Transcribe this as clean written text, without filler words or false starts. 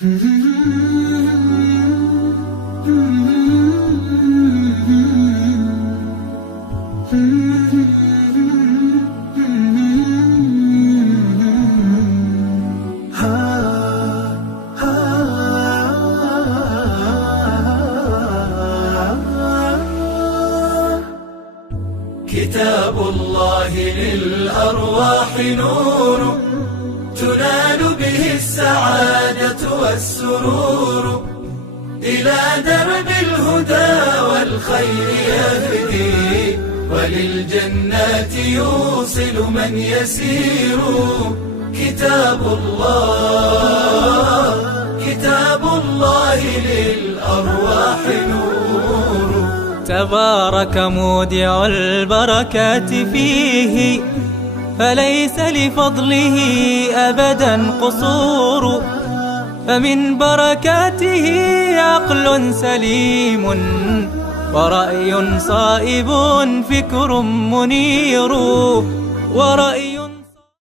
كتاب الله للأرواح نور، تنال به السعادة والسرور، إلى درب الهدى والخير يهدي، وللجنات يوصل من يسير. كتاب الله للأرواح نور. تبارك مودع البركات فيه، فليس لفضله أبدا قصور. فمن بركاته عقل سليم، ورأي صائب، فكر منير، ورأي